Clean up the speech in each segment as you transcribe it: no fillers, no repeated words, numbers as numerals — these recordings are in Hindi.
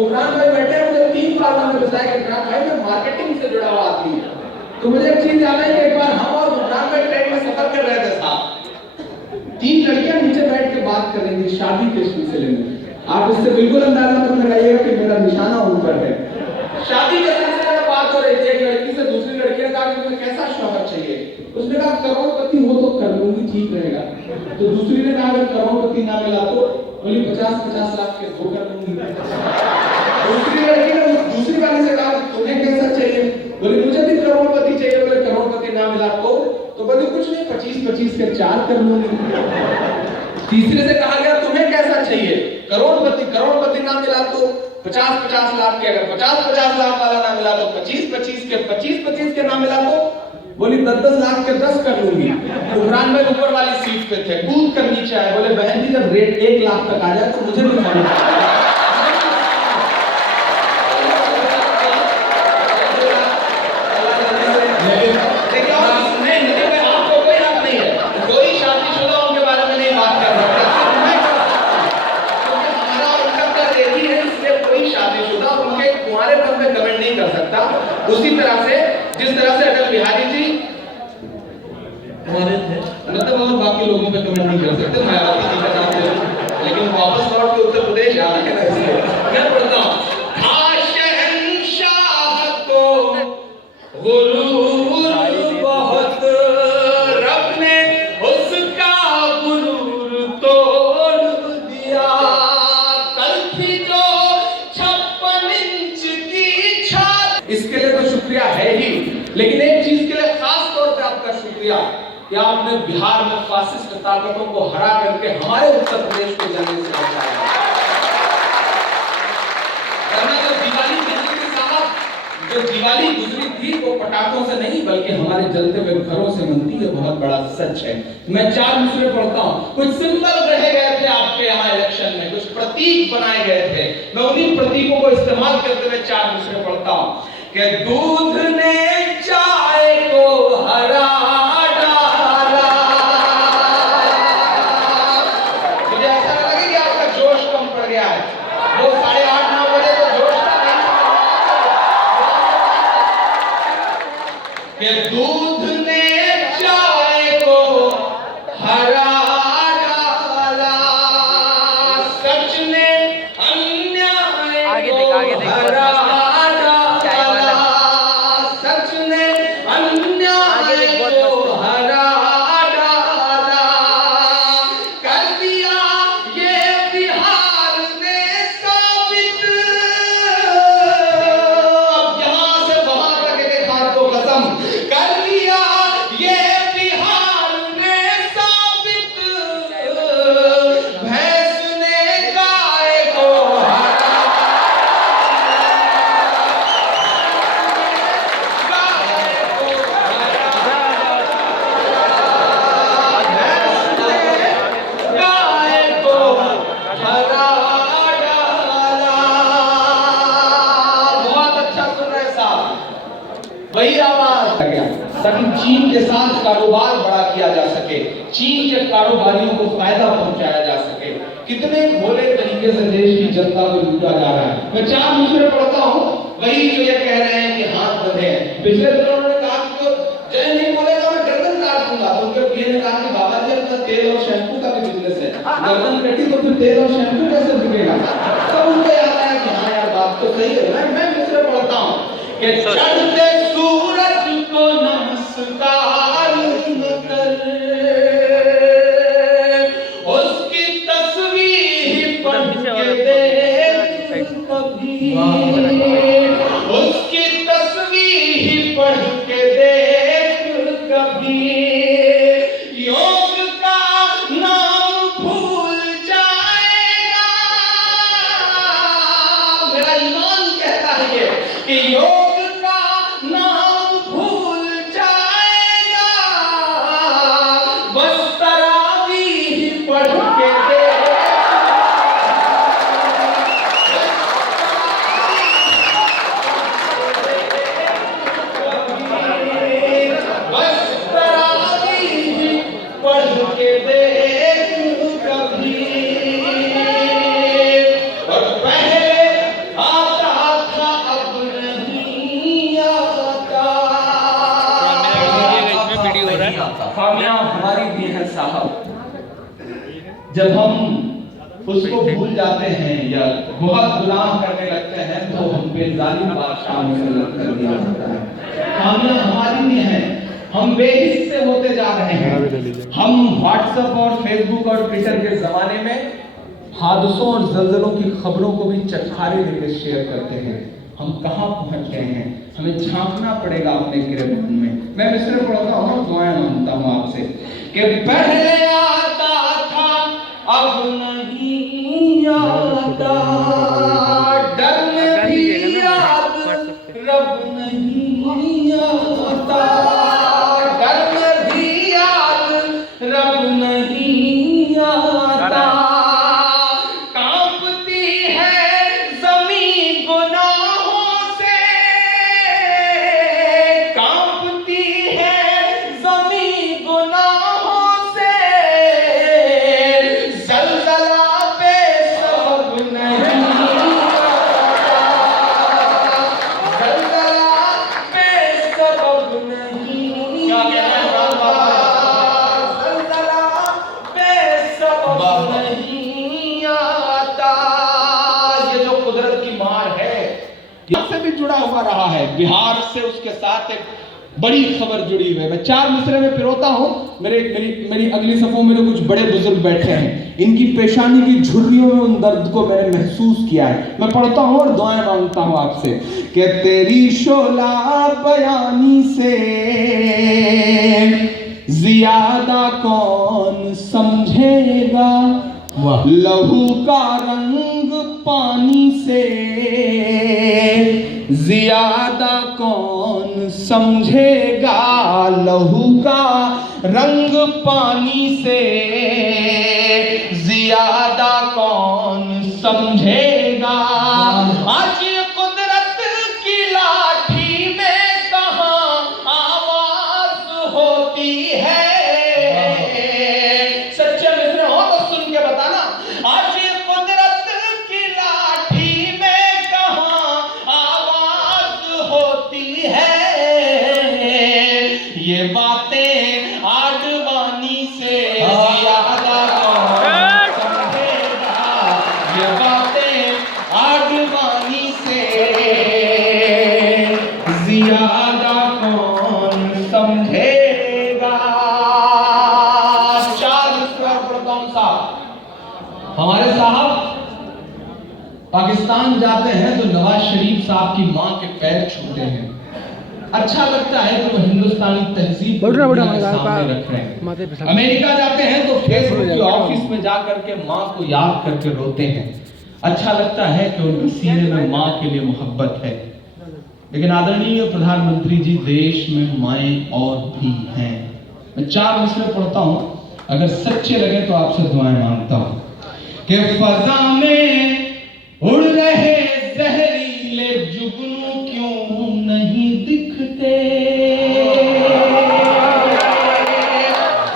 गुफरान भाई बैठे हैं, मुझे 3 साल में बताया कि गुफरान भाई मैं मार्केटिंग से जुड़ा हुआ आदमी हूं। तो मुझे एक चीज याद है कि एक बार हम और गुफरान भाई ट्रेन में सफर कर रहे थे साहब। 3 लड़कियां नीचे बैठ के बात कर रही थी शादी के सिलसिले में। आप इससे बिल्कुल अंदाजा मत लगाइएगा कि मेरा निशाना उन पर है। शादी के सिलसिले में बात हो रही थी। एक लड़की से दूसरी लड़की ने कहा कि तुम्हें कैसा शौहर चाहिए? उसने कहा करोड़पति हो तो कर लूंगी, ठीक रहेगा। तो दूसरी ने कहा अगर करोड़पति ना मिला तो बोली 50-50 लाख के 2 कर लूंगी। दूसरी लड़की ने दूसरी वाली से कहा तुम्हें कैसा चाहिए? बोली मुझे भी करोड़पति चाहिए। बोले करोड़पति ना मिला तो बोली कुछ नहीं 25-25 के 4 कर लूंगी। तीसरे से कहा गया तुम्हें कैसा चाहिए? करोड़पति ना मिला तो 50-50 लाख के, अगर 50-50 लाख वाला ना मिला तो 25-25 के 25-25 के ना मिला तो बोली 10-10 लाख के 10 कर लूंगी। गुफरान भाई ऊपर वाली सीट पे थे, कूद कर नीचे आए, बोले बहन जी जब रेट 1 लाख तक आ जाए तो मुझे भी खाना चाहिए। उसी तरह से जिस तरह से अटल बिहारी जी हमारे थे, मतलब और बाकी लोगों पे कमेंट नहीं कर सकते, मायावती जी का नाम ले, लेकिन वापस लौट के उत्तर प्रदेश आ रहे हैं इसलिए मैं पढ़ता हूँ। शहंशाह को गुरूर बहुत, रब ने उसका गुरूर तोड़ दिया। तलखी जो 56 इंच की छत, इसके लिए तो शुक्रिया है ही, लेकिन एक चीज के लिए खास तौर पे आपका शुक्रिया कि आपने बिहार में फासिस्ट ताकतों को हरा करके हमारे उत्तर प्रदेश को जाने से बचाया। जो दिवाली गुजरी थी वो पटाखों से नहीं बल्कि हमारे जलते हुए घरों से मनती है, बहुत बड़ा सच है। मैं 4 दूसरे पढ़ता हूँ। कुछ सिंबल रहे गए थे आपके यहाँ इलेक्शन में, कुछ प्रतीक बनाए गए थे, मैं उन्हीं प्रतीकों को इस्तेमाल करते हुए 4 दूसरे पढ़ता हूँ कि दूध ने चाय को हरा डाला। मुझे ऐसा लगा कि आपका जोश कम पड़ गया है, वो 8:30-9 बजे तो जोश था नहीं कि दूध ने चाय को हरा डाला, सच ने अन्याय को हरा ताकि चीन के साथ कारोबार बड़ा किया जा सके, चीन के कारोबारियों को फायदा पहुंचाया जा सके। कितने भोले तरीके से देश की जनता को लूटा जा रहा है। मैं 4 दूसरे पढ़ता हूँ, वही जो ये कह रहे हैं कि हाथ बंधे हैं। पिछले दिनों उन्होंने कहा कि जो जय नहीं बोलेगा मैं गर्दन काट दूंगा, तो उनके पीए ने कहा कि बाबा जी अपना तेल और शैम्पू का भी बिजनेस है, गर्दन कटी तो फिर तेल और शैम्पू कैसे बिकेगा? तब उनको याद आया कि हाँ यार बात तो सही है। मैं दूसरे पढ़ता हूँ कि चढ़ते सूरज को नमस्कार कर, उसकी तस्वीर पढ़ के देख कभी, उसकी तस्वीर पढ़ के देख कभी, योग का नाम भूल जाएगा। मेरा ईमान कहता है कि योग जब हम उसको भूल जाते हैं या बहुत गुलाम करने लगते हैं तो हम पे जालिम बादशाह मुसल्लत कर दिया जाता है। कामयाब हमारी नहीं है, हम बेहिस्से होते जा रहे हैं। हम व्हाट्सएप और फेसबुक और ट्विटर के जमाने में हादसों और जल्जलों की खबरों को भी चटखारे देकर शेयर करते हैं। हम कहाँ पहुंच गए हैं, हमें झांकना पड़ेगा अपने गिरफ्त में। मैं मिस्र पढ़ता हूँ, दुआएं मांगता हूँ आपसे कि पहले आता था अब नहीं आता, डर में भी याद रब नहीं आता, डर में भी याद रब नहीं आता, कांपती है ज़मीं गुनाहों से, कांपती है ज़मीं गुनाहों से, ज़लज़ला बेसबब नहीं आता, ज़लज़ला बेसबब नहीं आता, ज़लज़ला बेसबब नहीं आता। ये जो कुदरत की मार है, यहाँ से भी जुड़ा हुआ रहा है, बिहार से उसके साथ एक बड़ी खबर जुड़ी हुई है। मैं 4 मिसरे में पिरोता हूँ। मेरी अगली सफों में कुछ बड़े बुजुर्ग बैठे हैं, इनकी पेशानी की झुर्रियों में उन दर्द को मैंने महसूस किया है। मैं पढ़ता हूँ और दुआएं मांगता हूँ आपसे कि तेरी शोला बयानी से ज्यादा कौन समझेगा, लहू का रंग पानी से ज्यादा कौन समझेगा, लहू का रंग पानी से ज्यादा कौन समझेगा। आज ये कुदरत की लाठी में कहाँ आवाज होती है, सच्चे मिस्र हो तो सुन के बताना। आज ये कुदरत की लाठी में कहाँ आवाज होती है, ये बातें आडवाणी से ज्यादा कौन समझेगा, ये बातें आडवाणी से ज्यादा कौन समझेगा। 4 हमारे साहब पाकिस्तान जाते हैं तो नवाज शरीफ साहब की मां के पैर छूते हैं। अच्छा लगता है कि वो हिंदुस्तानी तहजीब को सामने रख रहे हैं। अमेरिका जाते हैं तो फेसबुक के ऑफिस में जाकर के मां को याद करके रोते हैं। अच्छा लगता है कि उनके सीने में मां के लिए मोहब्बत है। लेकिन आदरणीय प्रधानमंत्री जी, देश में माएं और भी हैं। मैं 4 मिसरे पढ़ता हूं, अगर सच्चे लगे तो आपसे दुआएं मांगता हूं कि फजा में उड़ रहे जहरीले जुगनू क्यों नहीं दिखते।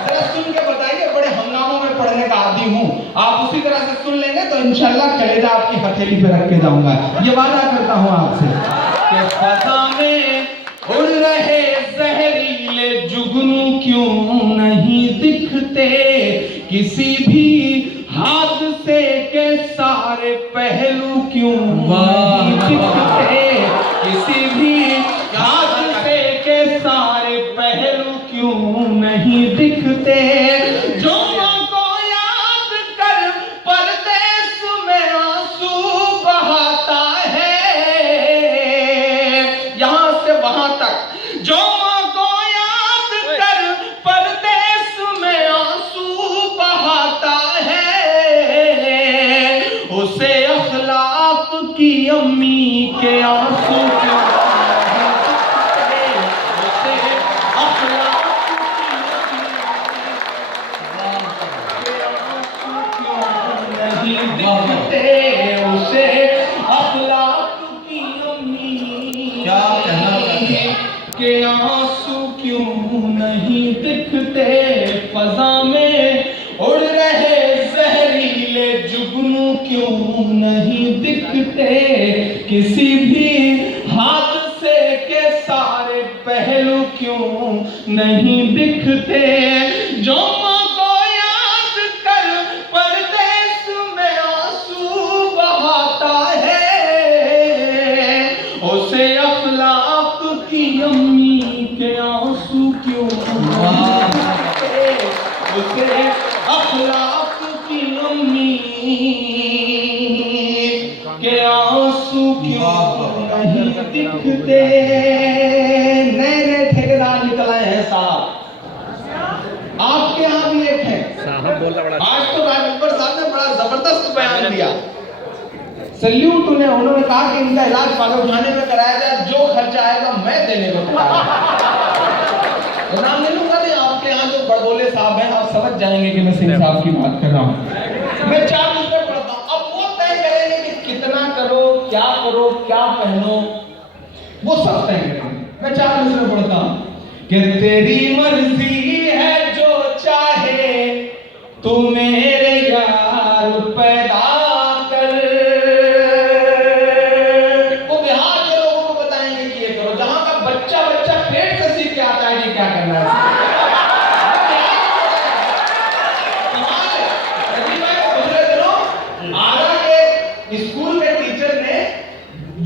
जरा सुन के बताइए, बड़े हंगामों में पढ़ने का आदी हूं। आप उसी तरह से सुन लेंगे तो इंशाल्लाह कलेजा आपकी हथेली पे रख के जाऊंगा, ये वादा करता हूं आपसे कि फजा में उड़ रहे जहरीले जुगनू क्यों नहीं दिखते, किसी भी हादसे के सारे पहलू क्यों नहीं दिखते, किसी भी हादसे के सारे पहलू क्यों नहीं दिखते। जो को याद कर परदेस में आंसू बहाता है, यहां से वहां तक, जो को याद कर परदेस में आंसू बहाता है, उसे अखलाक की अम्मी के आंसू क्यों नहीं दिखते, उसे अखलाक की अम्मी के आंसू क्यों नहीं दिखते। फजा में उड़ रहे जहरीले जुगनू क्यों नहीं दिखते, किसी भी हादसे के सारे पहलू क्यों नहीं दिखते। जो को याद कर पर के आंसू क्यों नहीं दिखते। नए नए ठेकेदार निकल आए हैं साहब, आपके यहाँ भी एक है साहब बोल रहा। आज तो राजकुमार साहब ने बड़ा जबरदस्त बयान दिया, सल्यूट उन्हें। उन्होंने कहा कि इनका इलाज पागल खाने में कराया जाए, जो खर्चा आएगा मैं देने को तैयार। नाम ले लूंगा नहीं, आपके यहाँ जो बड़बोले साहब हैं आप समझ जाएंगे कि मैं सिंह साहब की बात कर रहा हूँ। मैं 4 दूसरे पढ़ता हूँ, अब वो तय करेंगे कि कितना करो, क्या पहनो, वो सब तय करेंगे। मैं 4 दूसरे पढ़ता हूँ कि तेरी मर्जी है जो चाहे तू मेरे यार पैदा कर। वो बिहार के लोगों को बताएंगे कि ये करो, जहां का बच्चा पेट से सीख के आता है कि क्या करना है। स्कूल में टीचर ने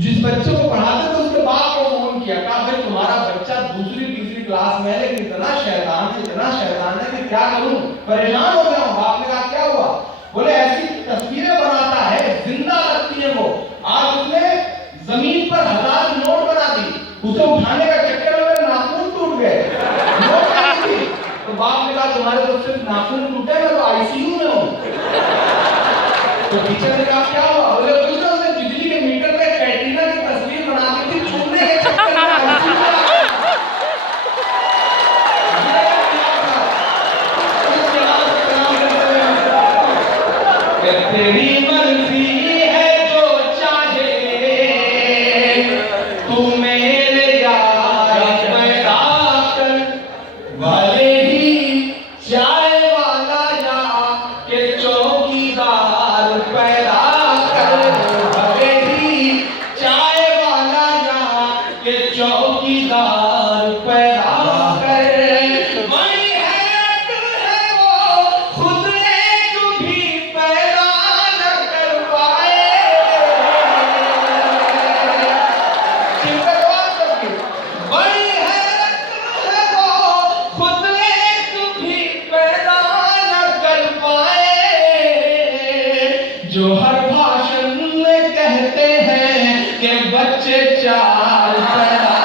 जिस बच्चे को पढ़ाते थे उसके बाप को फोन किया, कहा भाई तुम्हारा बच्चा दूसरी तीसरी क्लास में है लेकिन इतना शैतान है कि क्या करूं, परेशान हो गया हूं। बाप ने कहा क्या हुआ? बोले ऐसी तस्वीरें बनाता है, जिंदा लगती है वो। आज उसने जमीन पर 1000 नोट बना दी, उसे उठाने का चक्कर में मेरे नाखून टूट गए। तो बाप ने कहा तुम्हारे तो सिर्फ नाखून टूटे, मैं तो आईसीयू में हूं। तो टीचर ने कहा क्या हुआ? बोले उसने बिजली के मीटर पे कैटरीना की तस्वीर बना दी थी, छूने के चक्कर में आईसीयू में आ गया। तेरी मर्जी है जो चाहे तू मेरे यार पैदा कर, भले ही चाय वाला या के चौकीदार पैदा कर, भले ही चाय वाला या के चौकीदार पैदा कर। जो हर भाषण में कहते हैं कि बच्चे 4 पैदा,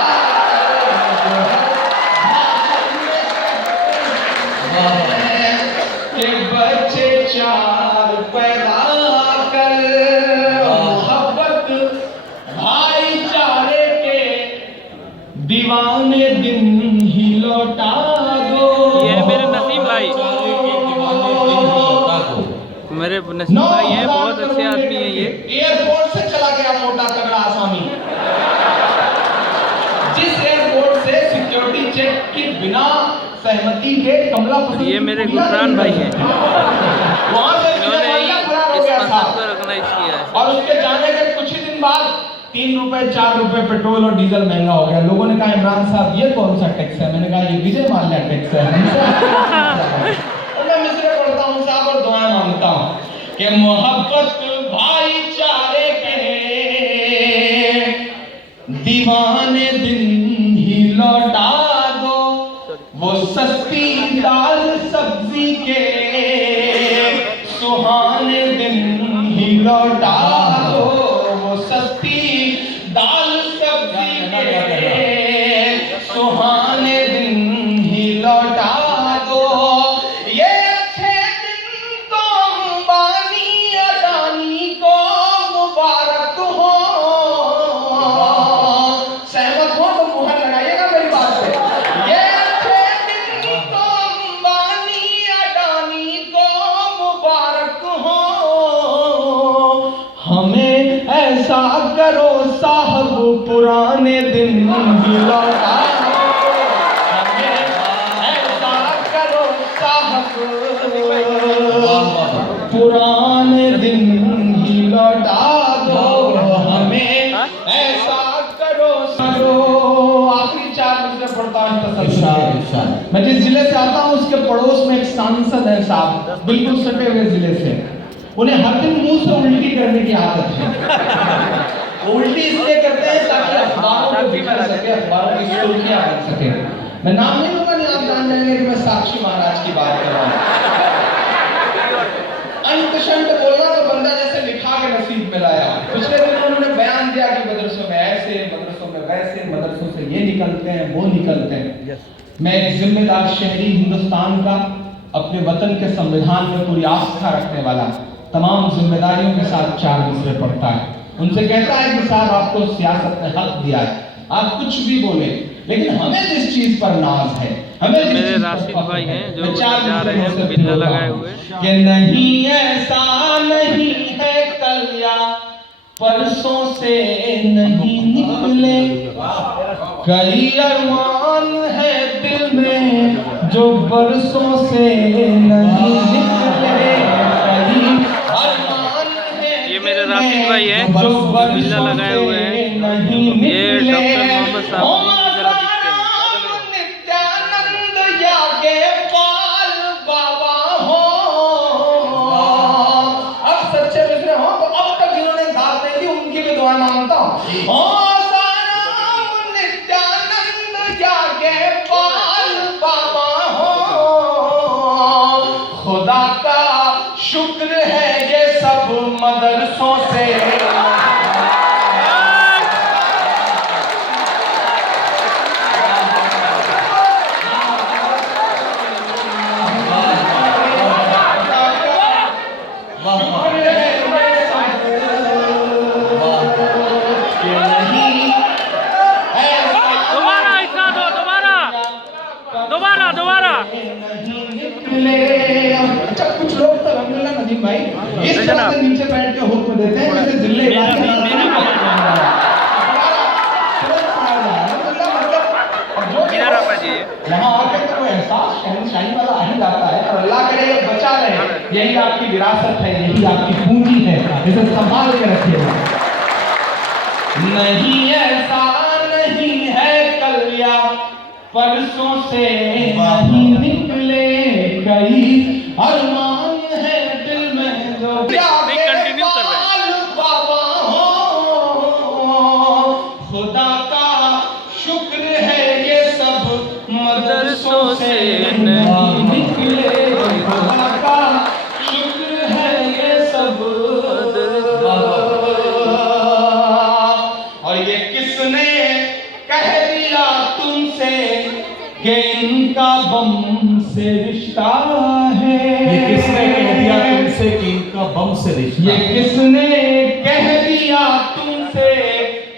जो हर भाषण में कहते हैं कि बच्चे 4 पैदा कर। मोहब्बत भाईचारे के दीवाने दिन ही लौटा दो। ये मेरे नसीम भाई, मेरे नसीम भाई है, बहुत अच्छे आदमी है ये। एयरपोर्ट से चला गया मोटा तगड़ा आसामी, जिस एयरपोर्ट से सिक्योरिटी चेक के बिना सहमति के कमला पसंद, ये मेरे गुजरान भाई हैं, वहां से इन्होंने इस मंदिर को ऑर्गेनाइज किया है। और उसके जाने के कुछ ही दिन बाद 3 रुपए 4 रुपए पेट्रोल और डीजल महंगा हो गया। लोगों ने कहा इमरान साहब ये कौन सा टैक्स है? मैंने कहा ये विजय माल्या टैक्स है। मैं मिसरे पढ़ता हूँ साहब और दुआएं मांगता हूँ कि मोहब्बत भाईचारे के दीवाने दिन ही लौटा दो, वो सस्ती दाल सब्जी के सुहाने दिन ही लौटा दो, वो सस्ती दाल सब्जी के सुहाने दिन ही लौटा दो। ये अच्छे दिन तो अंबानी अडानी को मुबारक हो। सहमत हो तो मुहर लगाइएगा मेरी बात पे। ये अच्छे दिन तो अंबानी अडानी को मुबारक हो। हमें ऐसा करो साहब पुराने दिन ही लौटा, पुराने दिन ही लौटा दो, हमें ऐसा करो सरो। आखिरी 4 दूसरे पढ़ता हूँ। मैं जिस जिले से आता हूँ उसके पड़ोस में एक सांसद है साहब, बिल्कुल सटे हुए जिले से। उन्हें हर दिन मुंह से उल्टी करने की आदत है। वो उल्टी इसलिए करते हैं ताकि अखबारों को बिखर सके, अखबारों की सुर्खियां बन सके। मैं नाम नहीं लूंगा, नहीं आप जान जाएंगे कि मैं साक्षी महाराज की बात कर रहा हूँ। अंत शंत बोलना तो निकलते हैं, वो निकलते हैं। मैं एक जिम्मेदार शहरी हिंदुस्तान का, अपने वतन के संविधान में पूरी आस्था रखने वाला, तमाम जिम्मेदारियों के साथ 4 दूसरे पढ़ता है, उनसे कहता है कि साहब आपको सियासत ने हक दिया है, आप कुछ भी बोले, लेकिन हमें जिस चीज पर नाज है, हमें मेरे राशिद भाई हैं जो जा रहे हैं बिल्ला लगाए हुए कि नहीं ऐसा नहीं है कल या परसों से नहीं निकले, कई अरमान है दिल में जो बरसों से नहीं निकले, कई अरमान है। ये मेरे राशिद भाई हैं जो बिल्ला लगाए हुए हैं, ये डॉक्टर मोहम्मद साहब की तरह दिखते हैं। नित्यानंद यागे पाल बाबा हो, अब सच्चे मित्र हो तो अब तक जिन्होंने साथ नहीं दी उनकी भी दुआ मांगता हूँ। नित्यानंद यागे पाल बाबा हो, खुदा का शुक्र है ये सब मदरसों से अच्छा कुछ लोग तो अलहमदुलिल्लाह नदीम भाई इस तरह से नीचे बैठ के हुक्म देते हैं जैसे जिले वहाँ आके तो वो एहसास शहनशाही वाला आ ही जाता है, और अल्लाह करे ये बचा रहे, यही आपकी विरासत है, यही आपकी पूंजी है, इसे संभाल के रखिएगा। नहीं ऐसा नहीं है कल या परसों से नहीं निकले, कई अरमान है दिल में जो कंटिन्यू कर रहे हैं। बाबा हो, खुदा का शुक्र है ये सब मदरसों से नहीं निकले, खुदा का शुक्र है ये सब। और ये किसने कह दिया तुमसे कि इनका बम से रिश्ता है, ये किसने कह दिया तुमसे कि इनका बम से रिश्ता, ये किसने कह दिया तुमसे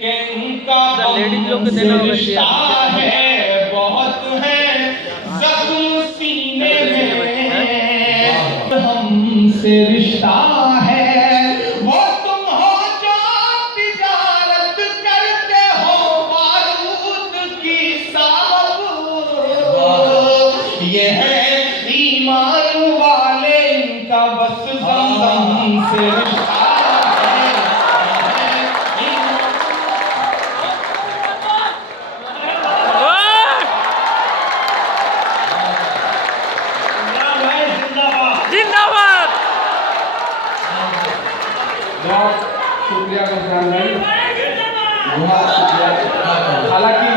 कि इनका बम से रिश्ता है, बहुत है जख्म सीने में हमसे रिश्ता है, वो तुम हो जो तिजारत करते हो बारूद की साहब, ये है ईमान वाले इनका बस ज़मज़म से रिश्ता है। जिंदाबाद। बहुत शुक्रिया गुफरान भाई, बहुत शुक्रिया, हालांकि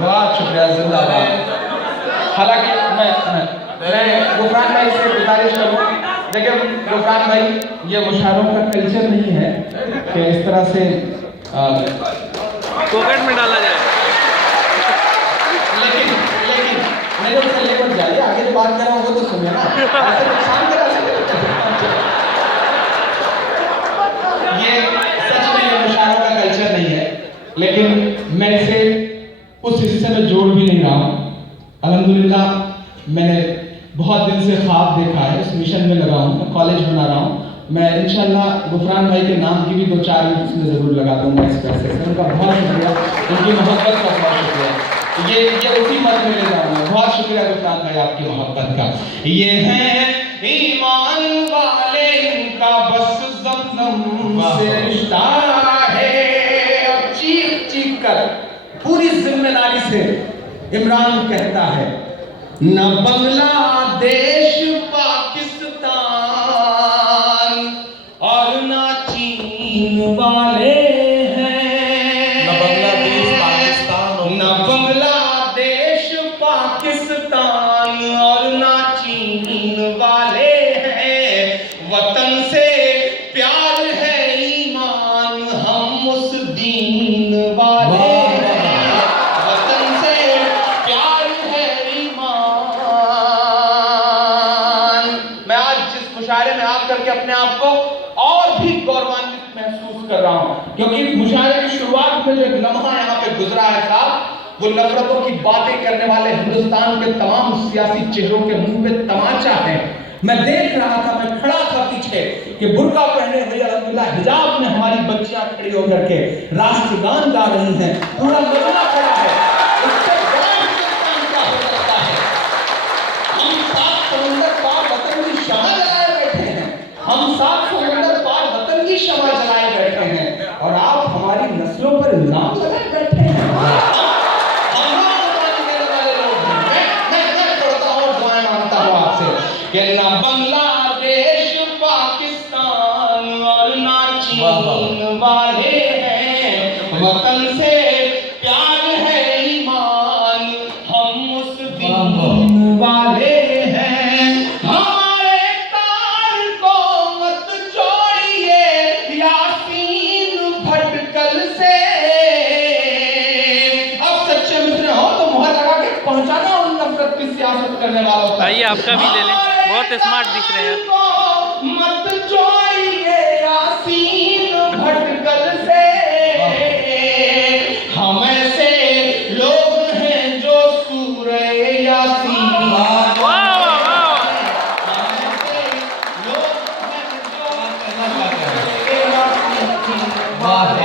बहुत शुक्रिया, जिंदाबाद। हालांकि मैं गुफरान भाई से गुजारिश करूँ, देखिए गुफरान भाई ये मुशायरों का कल्चर नहीं है कि इस तरह से पॉकेट में डाला जाए, लेकिन मेरे उससे लेकर जाइए, आगे जो बात कर रहा हूँ वो तो सुनिए ना, ऐसे नुकसान करा ये सच में ये मुशायरों का कल्चर नहीं है, लेकिन मैं इसे उस हिस्से में जोड़ भी नहीं रहा हूँ। अल्हम्दुलिल्लाह मैंने बहुत दिन से ख्वाब देखा है, इस मिशन में लगा हूँ, मैं कॉलेज बना रहा हूँ, मैं इंशाल्लाह गुफरान भाई के नाम की भी 2-4 यूनिट इसमें ज़रूर लगा दूंगा इस पैसे से। उनका बहुत शुक्रिया, उनकी मोहब्बत का बहुत शुक्रिया, ये उसी मत में ले जाऊंगा। बहुत शुक्रिया गुफरान भाई आपकी मोहब्बत का। ये है ईमान वाले इनका बस ज़मज़म से रिश्ता है। अब चीख चीख कर पूरी जिम्मेदारी से इमरान कहता है, न बांग्लादेश पाकिस्तान और न चीन वाले हैं, न बांग्लादेश पाकिस्तान, न बांग्लादेश पाकिस्तान और न चीन वाले हैं, वतन से प्यार है ईमान हम उस दीन वाले हैं, आपको और भी गौरवान्वित महसूस कर रहा हूं, क्योंकि मुशायरे की शुरुआत में जो एक लम्हा यहाँ पे गुजरा है साहब, वो नफरतों की बातें करने वाले हिंदुस्तान के तमाम सियासी चेहरों के मुंह पे तमाचा है। मैं देख रहा था, मैं खड़ा था पीछे कि बुर्का पहने हुए अल्हम्दुलिल्लाह हिजाब में हमारी बच्चियां खड़ी होकर के राष्ट्रगान गा रही हैं, पूरा मजमा खड़ा है। इससे बड़ा हिंदुस्तान क्या हो सकता है? हम सात समुंदर पार वतन की शमा जलाए बैठे हैं, हम सात समुंदर पार वतन की शमा जलाए बैठे हैं, और आप हमारी नस्लों पर इल्जाम लगाए बैठे हैं। कि ना बांग्लादेश पाकिस्तान और ना चीन वाले हैं, वतन से प्यार है ईमान, हम उस दीन वाले हैं। हमारे तार को मत जोड़िए यासीन भटकल से। अब सच्चे मुस्लिम हो तो मुहर लगा के पहुंचाना उन नफरत की सियासत करने वालों को। आइए आपका भी ले लें, बहुत स्मार्ट दिख रहे हैं। मत जोड़िए यासीन भटकल से, हम ऐसे लोग हैं जो सूरे यासीन, वाह